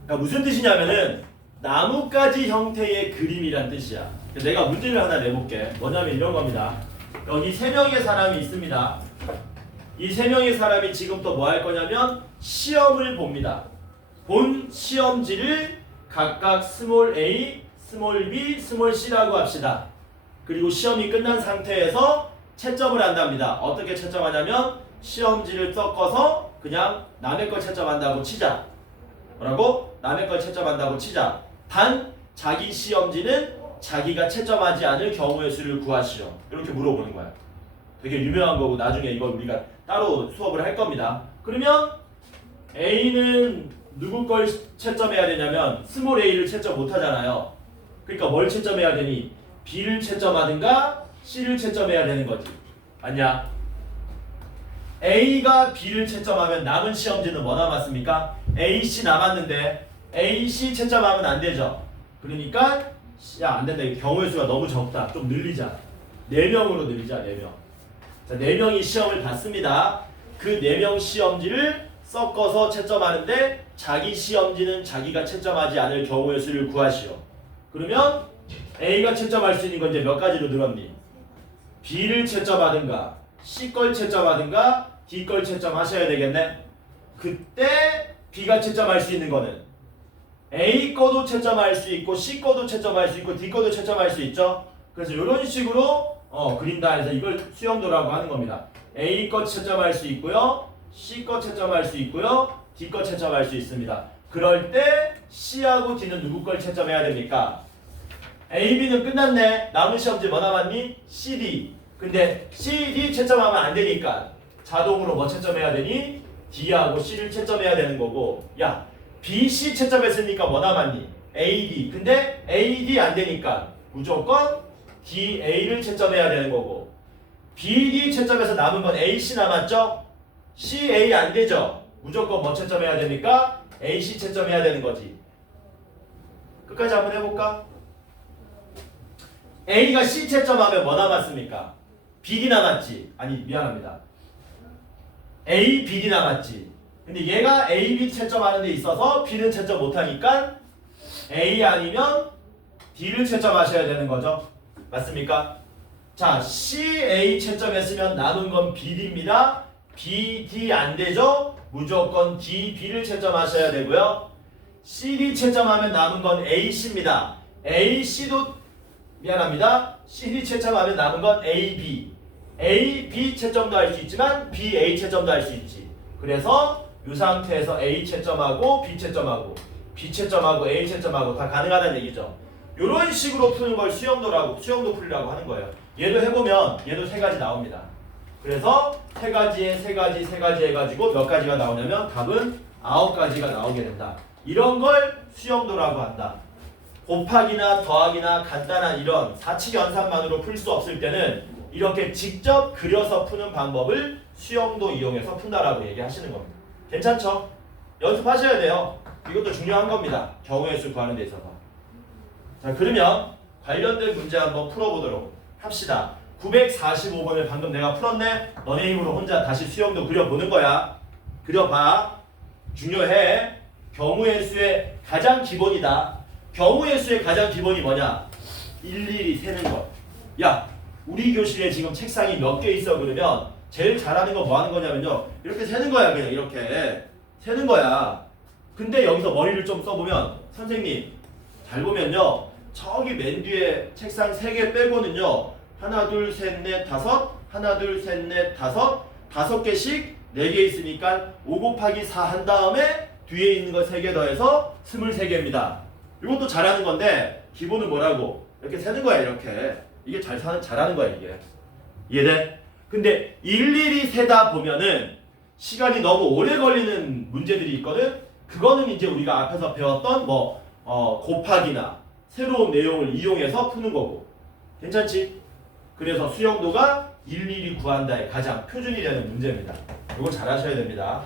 그러니까 무슨 뜻이냐면은 나뭇가지 형태의 그림이란 뜻이야. 내가 문제를 하나 내볼게. 뭐냐면 이런 겁니다. 여기 3명의 사람이 있습니다. 이 3명의 사람이 지금 또 뭐 할 거냐면 시험을 봅니다. 본 시험지를 각각 스몰 a, 스몰 b, 스몰 c라고 합시다. 그리고 시험이 끝난 상태에서 채점을 한답니다. 어떻게 채점하냐면 시험지를 섞어서 그냥 남의 걸 채점한다고 치자. 뭐라고? 남의 걸 채점한다고 치자. 단 자기 시험지는 자기가 채점하지 않을 경우의 수를 구하시오. 이렇게 물어보는 거야. 되게 유명한 거고 나중에 이걸 우리가 따로 수업을 할 겁니다. 그러면 A는 누구 걸 채점해야 되냐면 스몰 a를 채점 못 하잖아요. 그러니까 뭘 채점해야 되니? B를 채점하든가 C를 채점해야 되는 거지. 맞냐? A가 B를 채점하면 남은 시험지는 뭐 남았습니까? A, C 남았는데 A, C 채점하면 안 되죠. 그러니까 야 안 된다. 경우의 수가 너무 적다. 좀 늘리자. 4명으로 늘리자. 4명. 자, 4명이 시험을 봤습니다. 그 4명 시험지를 섞어서 채점하는데 자기 시험지는 자기가 채점하지 않을 경우의 수를 구하시오. 그러면 A가 채점할 수 있는 건 이제 몇 가지로 늘었니? B를 채점하든가 C 걸 채점하든가 D 걸 채점하셔야 되겠네. 그때 B가 채점할 수 있는 거는 A 거도 채점할 수 있고 C 거도 채점할 수 있고 D 거도 채점할 수 있죠. 그래서 이런 식으로 그린다 해서 이걸 수영도라고 하는 겁니다. A 거 채점할 수 있고요. C 거 채점할 수 있고요. D 거 채점할 수 있습니다. 그럴 때 C하고 D는 누구 걸 채점해야 됩니까? A, B는 끝났네. 남은 시험지 뭐 남았니? C, D. 근데 C, D 채점하면 안 되니까 자동으로 뭐 채점해야 되니? D하고 C를 채점해야 되는 거고. 야, B, C 채점했으니까 뭐 남았니? A, D. 근데 A, D 안 되니까 무조건 D, A를 채점해야 되는 거고. B, D 채점해서 남은 건 A, C 남았죠? C, A 안 되죠? 무조건 뭐 채점해야 됩니까? A, C 채점해야 되는 거지. 끝까지 한번 해볼까? A가 C 채점하면 뭐 남았습니까? B, D 남았지? 아니 미안합니다. A, B, D 남았지. 근데 얘가 A, B 채점하는 데 있어서 B는 채점 못하니까 A 아니면 D를 채점하셔야 되는 거죠. 맞습니까? 자, C, A 채점했으면 남은 건 B, D입니다. B, D 안 되죠? 무조건 D, B를 채점하셔야 되고요. C, D 채점하면 남은 건 A, C입니다. A, C도 미안합니다. C, D 채점하면 남은 건 A, B. A, B 채점도 할 수 있지만 B, A 채점도 할 수 있지. 그래서 이 상태에서 A 채점하고 B 채점하고 B 채점하고 A 채점하고 다 가능하다는 얘기죠. 이런 식으로 푸는 걸 수영도 풀이라고 하는 거예요. 얘도 해보면 얘도 3가지 나옵니다. 그래서 세 가지에 세 가지 세 가지 해가지고 몇 가지가 나오냐면 답은 9가지가 나오게 된다. 이런 걸 수영도라고 한다. 곱하기나 더하기나 간단한 이런 사칙 연산만으로 풀 수 없을 때는 이렇게 직접 그려서 푸는 방법을 수영도 이용해서 푼다라고 얘기하시는 겁니다. 괜찮죠? 연습하셔야 돼요. 이것도 중요한 겁니다. 경우의 수 구하는 데 있어서. 자, 그러면 관련된 문제 한번 풀어보도록 합시다. 945번을 방금 내가 풀었네. 너네 힘으로 혼자 다시 수영도 그려보는 거야. 그려봐. 중요해. 경우의 수의 가장 기본이다. 경우의 수의 가장 기본이 뭐냐? 일일이 세는 것. 야, 우리 교실에 지금 책상이 몇 개 있어 그러면 제일 잘하는 거 뭐 하는 거냐면요. 이렇게 세는 거야. 그냥 이렇게 세는 거야. 근데 여기서 머리를 좀 써보면 선생님 잘 보면요. 저기 맨 뒤에 책상 3개 빼고는요. 하나 둘 셋 넷 다섯 하나 둘 셋 넷 다섯 5개씩 4개 있으니까 5 곱하기 4 한 다음에 뒤에 있는 거 3개 더해서 23개입니다. 이것도 잘하는 건데 기본은 뭐라고? 이렇게 세는 거야. 이렇게. 이게 잘하는 거야. 이게. 이해돼? 근데 일일이 세다 보면은 시간이 너무 오래 걸리는 문제들이 있거든. 그거는 이제 우리가 앞에서 배웠던 곱하기나 새로운 내용을 이용해서 푸는 거고. 괜찮지? 그래서 수영도가 일일이 구한다의 가장 표준이 되는 문제입니다. 이걸 잘 하셔야 됩니다.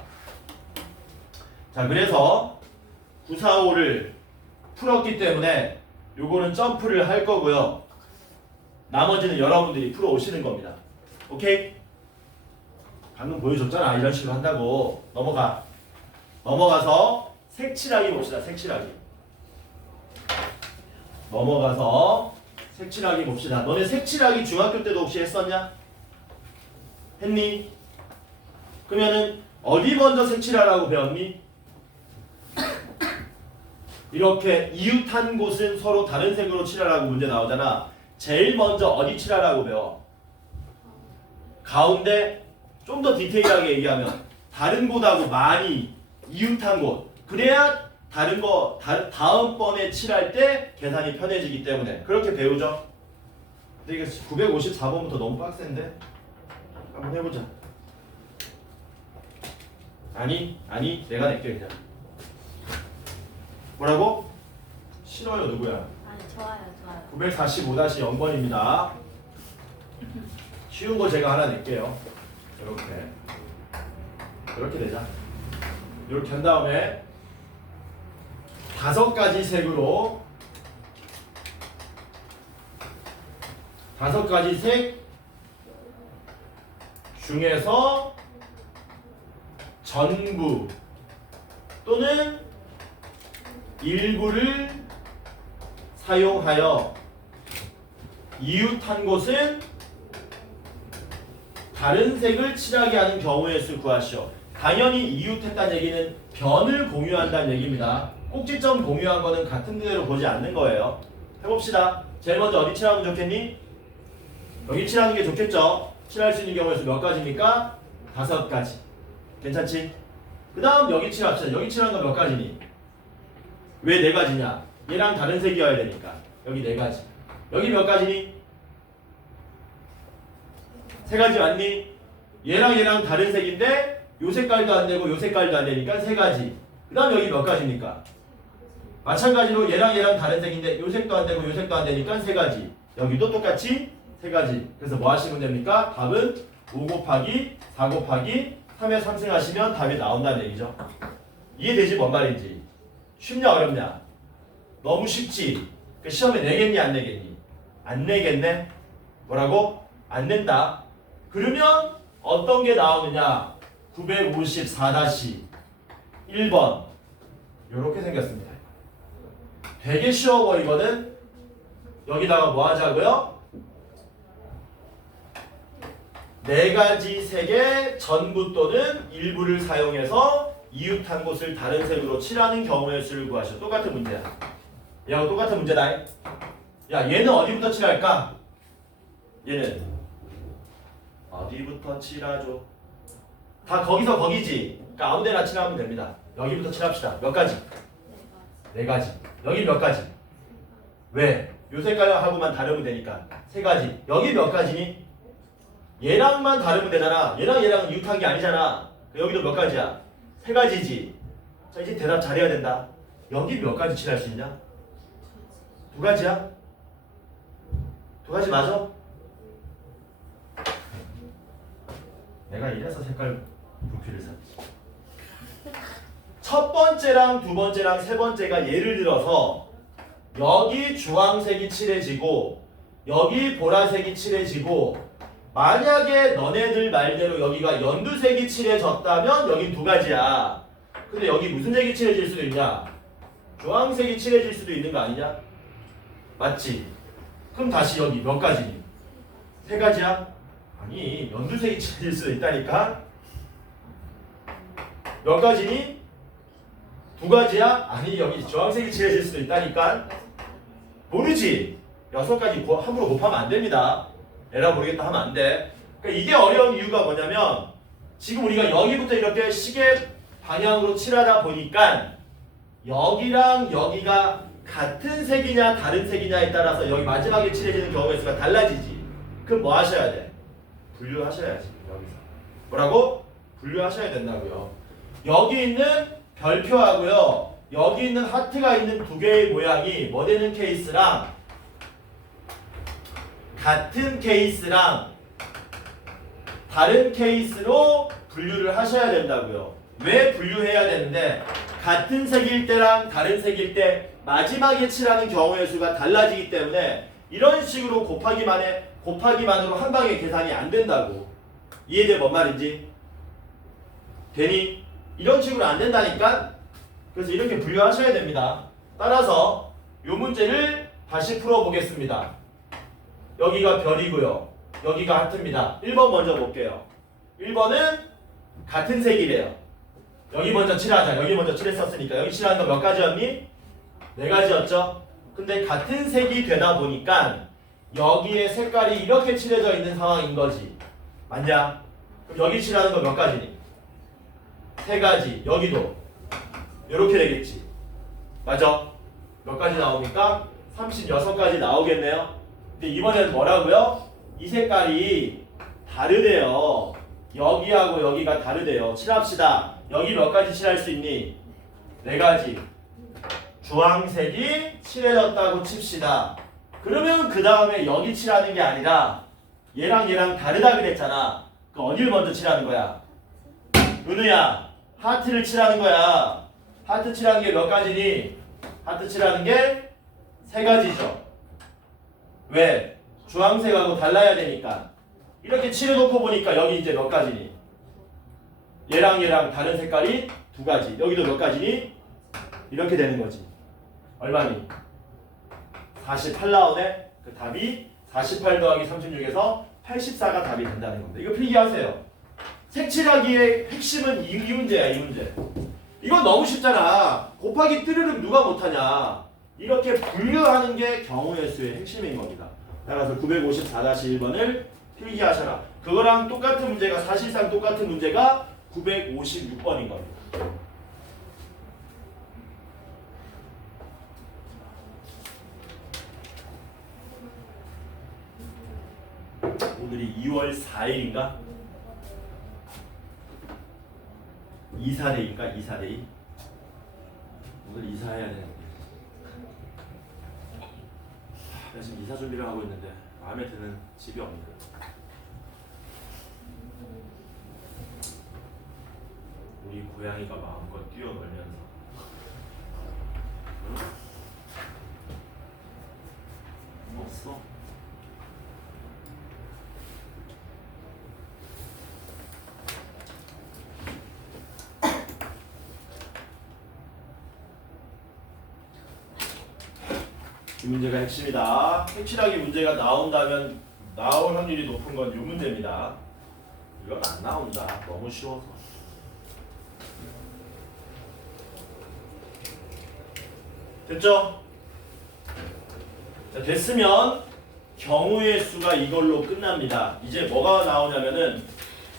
자, 그래서 945를 풀었기 때문에 요거는 점프를 할 거고요. 나머지는 여러분들이 풀어 오시는 겁니다. 오케이? 방금 보여줬잖아. 이런 식으로 한다고. 넘어가서 색칠하기 봅시다. 색칠하기. 넘어가서 색칠하기 봅시다. 너네 색칠하기 중학교 때도 혹시 했었냐? 했니? 그러면은 어디 먼저 색칠하라고 배웠니? 이렇게 이웃한 곳은 서로 다른 색으로 칠하라고 문제 나오잖아. 제일 먼저 어디 칠하라고 배워? 가운데. 좀 더 디테일하게 얘기하면 다른 곳하고 많이 이웃한 곳. 그래야 다음번에 칠할 때 계산이 편해지기 때문에 그렇게 배우죠. 근데 이게 954번부터 너무 빡센데? 한번 해보자. 아니 내가 낼게 그냥. 뭐라고? 싫어요. 누구야? 아니 좋아요. 945-0번입니다. 쉬운 거 제가 하나 낼게요. 이렇게 되자. 이렇게 한 다음에 5가지 색으로 5가지 색 중에서 전부 또는 일부를 사용하여 이웃한 곳은 다른 색을 칠하게 하는 경우의 수 구하시오. 당연히 이웃했다는 얘기는 변을 공유한다는 얘기입니다. 꼭지점 공유한 거는 같은 그대로 보지 않는 거예요. 해봅시다. 제일 먼저 어디 칠하면 좋겠니? 여기 칠하는 게 좋겠죠? 칠할 수 있는 경우의 수 몇 가지입니까? 5가지. 괜찮지? 그 다음 여기 칠합시다. 여기 칠하는 거 몇 가지니? 왜 4가지냐? 얘랑 다른 색이어야 되니까. 여기 4가지. 여기 몇 가지니? 3가지 맞니? 얘랑 다른 색인데 요 색깔도 안 되고 요 색깔도 안 되니까 3가지. 그 다음 여기 몇 가지입니까? 마찬가지로 얘랑 다른 색인데 요 색도 안 되고 요 색도 안 되니까 3가지. 여기도 똑같이 3가지. 그래서 뭐 하시면 됩니까? 답은 5 곱하기 4 곱하기 3에 3승 하시면 답이 나온다는 얘기죠. 이해되지? 뭔 말인지. 쉽냐 어렵냐? 너무 쉽지? 그 시험에 내겠니 안 내겠니? 안 내겠네? 뭐라고? 안 낸다. 그러면 어떤 게 나오느냐? 954-1번 이렇게 생겼습니다. 되게 쉬워 보이거든? 여기다가 뭐 하자고요? 4가지 색의 전부 또는 일부를 사용해서 이웃한 곳을 다른 색으로 칠하는 경우의 수를 구하시오. 똑같은 문제야. 얘하고 똑같은 문제다. 야, 얘는 어디부터 칠할까? 얘는 어디부터 칠하죠? 다 거기서 거기지. 그러니까 아무데나 칠하면 됩니다. 여기부터 칠합시다. 몇 가지? 4가지. 여기 몇 가지? 왜? 요 색깔하고만 다르면 되니까 3가지. 여기 몇 가지니? 얘랑만 다르면 되잖아. 얘랑 얘랑은 이웃한 게 아니잖아. 여기도 몇 가지야? 세 가지지. 자, 이제 대답 잘해야 된다. 여기 몇 가지 칠할 수 있냐? 두 가지야? 두 가지 맞아? 내가 이래서 색깔 분필을 샀지. 첫 번째랑 두 번째랑 세 번째가 예를 들어서 여기 주황색이 칠해지고 여기 보라색이 칠해지고 만약에 너네들 말대로 여기가 연두색이 칠해졌다면 여긴 두 가지야. 근데 여기 무슨 색이 칠해질 수도 있냐? 주황색이 칠해질 수도 있는 거 아니냐? 맞지? 그럼 다시 여기 몇 가지니? 세 가지야? 아니, 연두색이 칠해질 수도 있다니까? 몇 가지니? 두 가지야? 아니, 여기 주황색이 칠해질 수도 있다니까? 모르지? 여섯 가지 함부로 곱하면 안 됩니다. 에라 모르겠다 하면 안 돼. 그러니까 이게 어려운 이유가 뭐냐면 지금 우리가 여기부터 이렇게 시계 방향으로 칠하다 보니까 여기랑 여기가 같은 색이냐 다른 색이냐에 따라서 여기 마지막에 칠해지는 경우의 수가 달라지지. 그럼 뭐 하셔야 돼? 분류하셔야지. 여기서 뭐라고? 분류하셔야 된다고요. 여기 있는 별표하고요 여기 있는 하트가 있는 두 개의 모양이 뭐 되는 케이스랑 같은 케이스랑 다른 케이스로 분류를 하셔야 된다고요. 왜 분류해야 되는데 같은 색일 때랑 다른 색일 때 마지막에 칠하는 경우의 수가 달라지기 때문에 이런 식으로 곱하기만으로 한 방에 계산이 안 된다고. 이해돼? 뭔 말인지? 되니? 이런 식으로 안 된다니까? 그래서 이렇게 분류하셔야 됩니다. 따라서 이 문제를 다시 풀어보겠습니다. 여기가 별이고요. 여기가 하트입니다. 1번 먼저 볼게요. 1번은 같은 색이래요. 여기 먼저 칠하자. 여기 먼저 칠했었으니까 여기 칠하는 거 몇 가지였니? 네 가지였죠. 근데 같은 색이 되다 보니까 여기에 색깔이 이렇게 칠해져 있는 상황인 거지. 맞냐? 그럼 여기 칠하는 거 몇 가지니? 세 가지. 여기도 이렇게 되겠지. 맞아? 몇 가지 나옵니까? 36가지 나오겠네요. 근데 이번에는 뭐라고요? 이 색깔이 다르대요. 여기하고 여기가 다르대요. 칠합시다. 여기 몇 가지 칠할 수 있니? 네 가지. 주황색이 칠해졌다고 칩시다. 그러면 그 다음에 여기 칠하는 게 아니라 얘랑 얘랑 다르다 그랬잖아. 그 어디를 먼저 칠하는 거야? 은우야, 하트를 칠하는 거야. 하트 칠하는 게 몇 가지니? 하트 칠하는 게 세 가지죠. 왜? 주황색하고 달라야 되니까. 이렇게 칠해놓고 보니까 여기 이제 몇 가지니? 얘랑 얘랑 다른 색깔이 두 가지. 여기도 몇 가지니? 이렇게 되는 거지. 얼마니? 48 나오네? 그 답이 48 더하기 36에서 84가 답이 된다는 겁니다. 이거 필기하세요. 색칠하기의 핵심은 이 문제야, 이 문제. 이건 너무 쉽잖아. 곱하기 뜨르륵 누가 못하냐. 이렇게 분류하는 게 경우의 수의 핵심인 겁니다. 따라서 954-1번을 필기하셔라. 그거랑 똑같은 문제가 사실상 똑같은 문제가 956번인 겁니다. 오늘이 2월 4일인가? 2사데이인가? 2사데이? 오늘 이사해야 되는데 내가 지금 이사 준비를 하고 있는데 마음에 드는 집이 없네. 우리 고양이가 마음껏 뛰어놀면서 없어? 이 문제가 핵심이다. 색칠하기 문제가 나온다면 나올 확률이 높은 건 이 문제입니다. 이건 안 나온다. 너무 쉬워서. 됐죠? 자, 됐으면 경우의 수가 이걸로 끝납니다. 이제 뭐가 나오냐면은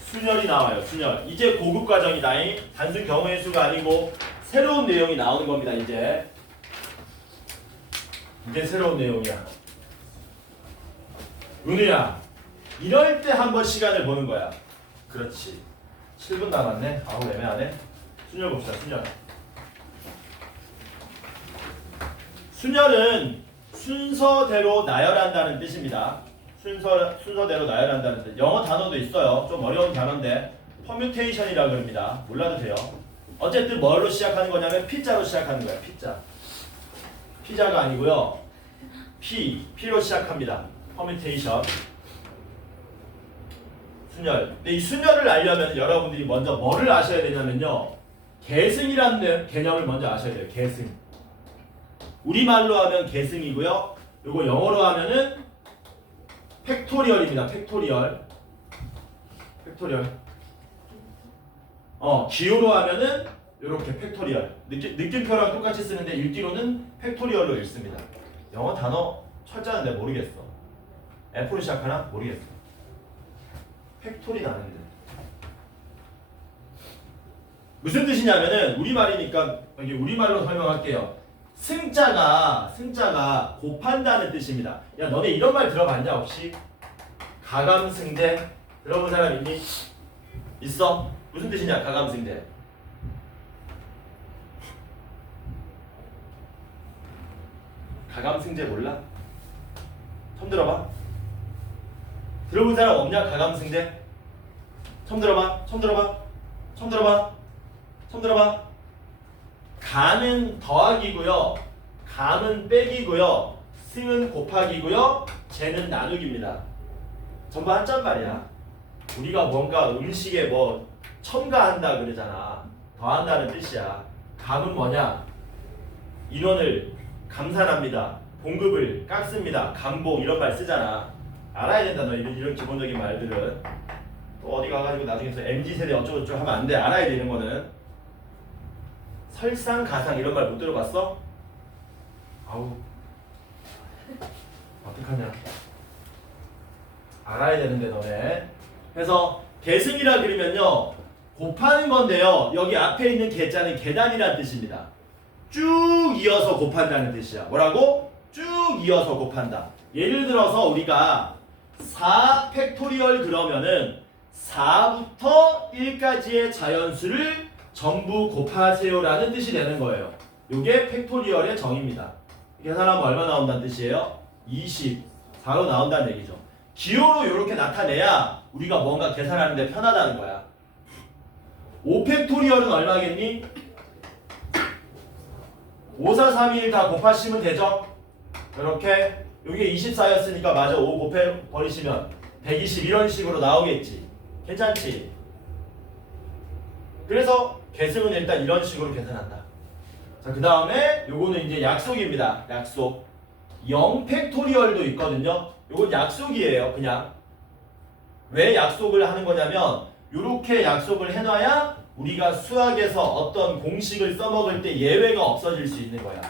순열이 나와요. 순열. 이제 고급 과정이다. 단순 경우의 수가 아니고 새로운 내용이 나오는 겁니다. 이제 새로운 내용이야. 은우야, 이럴 때 한번 시간을 보는 거야. 그렇지. 7분 남았네. 아우 애매하네. 순열 봅시다. 순열. 순열은 순서대로 나열한다는 뜻입니다. 순서대로 나열한다는 뜻. 영어 단어도 있어요. 좀 어려운 단어인데 퍼뮤테이션이라고 합니다. 몰라도 돼요. 어쨌든 뭘로 시작하는 거냐면 P자로 시작하는 거야. P자가 아니고요. P로 시작합니다. 퍼뮤테이션. 순열. 근데 이 순열을 알려면 여러분들이 먼저 뭐를 아셔야 되냐면요. 계승이라는 개념을 먼저 아셔야 돼요. 계승. 우리말로 하면 계승이고요. 요거 영어로 하면은 팩토리얼입니다. 팩토리얼. 기호로 하면은 요렇게 팩토리얼. 느낌표랑 똑같이 쓰는데 읽기로는 팩토리얼로 읽습니다. 영어 단어 철자는 내가 모르겠어. F로 시작하나? 모르겠어. 팩토리 나는데. 무슨 뜻이냐면은 우리말이니까 여기 우리말로 설명할게요. 승자가 곱한다는 뜻입니다. 야 너네 이런 말 들어봤냐 혹시? 가감승제 들어본 사람 있니? 있어? 무슨 뜻이냐 가감승제? 가감승제 몰라? 처음 들어봐? 들어본 사람 없냐 가감승제? 처음 들어봐? 가는 더하기고요. 감은 빼기고요. 승은 곱하기고요. 재는 나누기입니다. 전부 한자말이야. 우리가 뭔가 음식에 뭐 첨가한다 그러잖아. 더한다는 뜻이야. 감은 뭐냐? 인원을 감산합니다. 공급을 깎습니다. 감복 이런 말 쓰잖아. 알아야 된다. 너 이런 기본적인 말들은. 또 어디 가가지고 나중에 MZ세대 어쩌고저쩌고 하면 안 돼. 알아야 되는 거는. 설상가상 이런 말 못 들어봤어? 아우 어떡하냐. 알아야 되는데 너네. 그래서 계승이라 그러면요 곱하는 건데요. 여기 앞에 있는 계자는 계단이라는 뜻입니다. 쭉 이어서 곱한다는 뜻이야. 뭐라고? 쭉 이어서 곱한다. 예를 들어서 우리가 4 팩토리얼 그러면은 4부터 1까지의 자연수를 전부 곱하세요라는 뜻이 되는 거예요. 이게 팩토리얼의 정의입니다. 계산하면 얼마 나온다는 뜻이에요? 24로 나온다는 얘기죠. 기호로 이렇게 나타내야 우리가 뭔가 계산하는데 편하다는 거야. 5팩토리얼은 얼마겠니? 5, 4, 3, 2, 1 다 곱하시면 되죠? 이렇게 이게 24였으니까 맞아 5 곱해 버리시면 120 이런 식으로 나오겠지. 괜찮지? 그래서 계승은 일단 이런 식으로 계산한다. 자, 그 다음에 요거는 이제 약속입니다. 약속. 0팩토리얼도 있거든요. 요건 약속이에요. 그냥. 왜 약속을 하는 거냐면 요렇게 약속을 해놔야 우리가 수학에서 어떤 공식을 써먹을 때 예외가 없어질 수 있는 거야.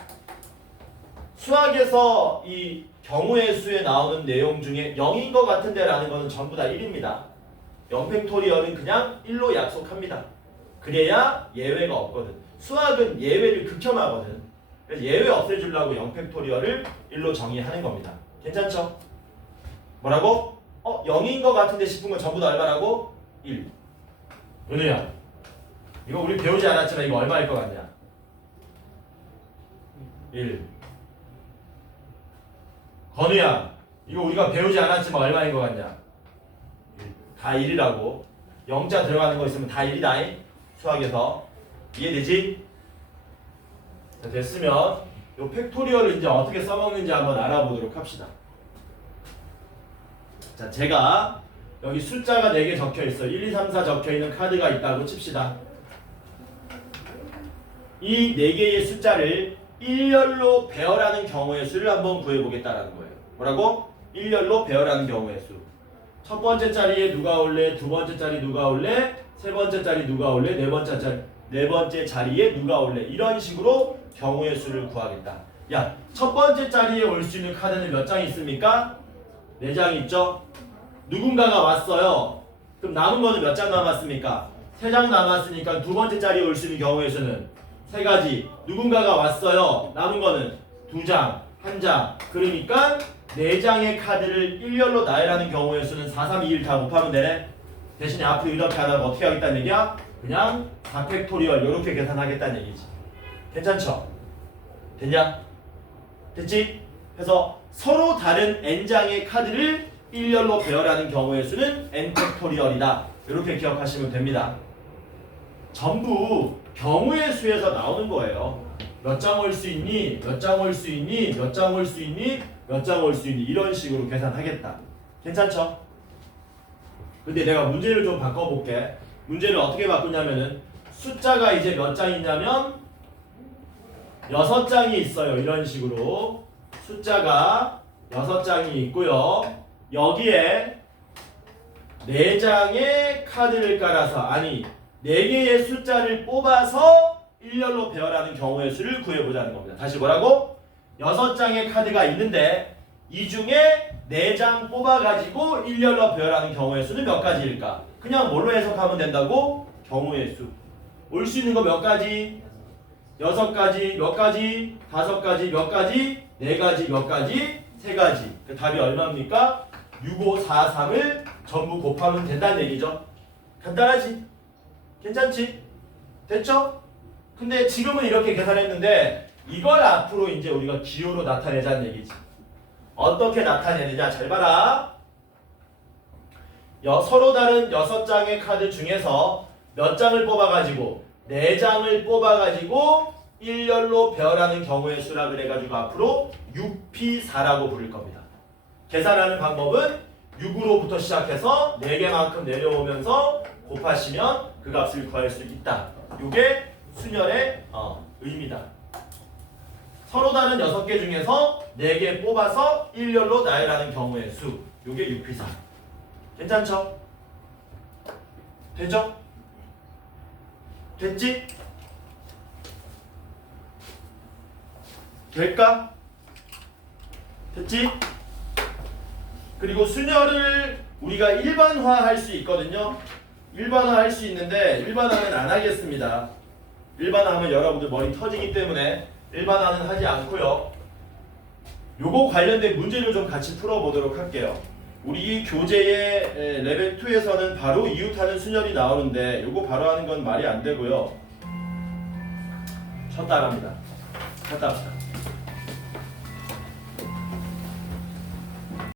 수학에서 이 경우의 수에 나오는 내용 중에 0인 것 같은데 라는 거는 전부 다 1입니다. 0팩토리얼은 그냥 1로 약속합니다. 그래야 예외가 없거든. 수학은 예외를 극혐하거든. 그래서 예외 없애주려고 0팩토리얼을 1로 정의하는 겁니다. 괜찮죠? 뭐라고? 0인 것 같은데 싶은 건 전부 다 얼마라고? 1. 은우야, 이거 우리 배우지 않았지만 이거 얼마일 것 같냐? 1. 건우야, 이거 우리가 배우지 않았지만 얼마인 것 같냐? 1. 다 1이라고. 0자 들어가는 거 있으면 다 1이다. 수학에서. 이해되지? 자, 됐으면 요 팩토리얼을 이제 어떻게 써먹는지 한번 알아보도록 합시다. 자, 제가 여기 숫자가 4개 적혀있어. 1, 2, 3, 4 적혀있는 카드가 있다고 칩시다. 이 4개의 숫자를 일렬로 배열하는 경우의 수를 한번 구해보겠다라는 거예요. 뭐라고? 일렬로 배열하는 경우의 수. 첫 번째 자리에 누가 올래? 두 번째 자리 누가 올래? 세 번째 자리 누가 올래? 네 번째 자리에 누가 올래? 이런 식으로 경우의 수를 구하겠다. 야, 첫 번째 자리에 올 수 있는 카드는 몇 장 있습니까? 4장 있죠? 누군가가 왔어요. 그럼 남은 거는 몇 장 남았습니까? 3장 남았으니까 두 번째 자리에 올 수 있는 경우의 수는 3가지. 누군가가 왔어요. 남은 거는 2장, 1장. 그러니까 4장의 카드를 일렬로 나열하는 경우의 수는 4, 3, 2, 1 다 곱하면 되네. 대신에 앞으로 이렇게 하다가 어떻게 하겠다는 얘기야? 그냥 4팩토리얼 이렇게 계산하겠다는 얘기지. 괜찮죠? 됐냐? 됐지? 그래서 서로 다른 n장의 카드를 일렬로 배열하는 경우의 수는 n팩토리얼이다. 이렇게 기억하시면 됩니다. 전부 경우의 수에서 나오는 거예요. 몇 장 올 수 있니? 몇 장 올 수 있니? 몇 장 올 수 있니? 몇 장 올 수 있니? 이런 식으로 계산하겠다. 괜찮죠? 근데 내가 문제를 좀 바꿔볼게. 문제를 어떻게 바꾸냐면은 숫자가 이제 몇 장 있냐면 6장이 있어요. 이런 식으로 숫자가 6장이 있고요. 여기에 4장의 카드를 깔아서 아니 4개의 숫자를 뽑아서 일렬로 배열하는 경우의 수를 구해보자는 겁니다. 다시 뭐라고? 6장의 카드가 있는데 이 중에 4장 뽑아가지고 일렬로 배열하는 경우의 수는 몇 가지일까? 그냥 뭘로 해석하면 된다고? 경우의 수. 올 수 있는 거 몇 가지? 6가지, 몇 가지? 5가지, 몇 가지? 4가지, 몇 가지? 3가지. 그 답이 얼마입니까? 6, 5, 4, 3을 전부 곱하면 된다는 얘기죠. 간단하지? 괜찮지? 됐죠? 근데 지금은 이렇게 계산했는데 이걸 앞으로 이제 우리가 기호로 나타내자는 얘기지. 어떻게 나타내느냐? 잘 봐라. 서로 다른 6장의 카드 중에서 몇 장을 뽑아가지고 4장을 뽑아가지고 일렬로 배열하는 경우의 수라 그래가지고 앞으로 6P4라고 부를 겁니다. 계산하는 방법은 6으로부터 시작해서 4개만큼 내려오면서 곱하시면 그 값을 구할 수 있다. 이게 순열의 의미다. 서로 다른 6개 중에서 4개 뽑아서 일렬로 나열하는 경우의 수. 이게 6P4. 괜찮죠? 되죠? 됐지? 될까? 됐지? 그리고 순열을 우리가 일반화할 수 있거든요. 일반화할 수 있는데 일반화는 안 하겠습니다. 일반화하면 여러분들 머리 터지기 때문에 일반화는 하지 않고요. 요거 관련된 문제를 좀 같이 풀어보도록 할게요. 우리 교재의 레벨 2에서는 바로 이웃하는 순열이 나오는데 요거 바로 하는 건 말이 안 되고요. 쳤다 합니다. 쳤다 합시다.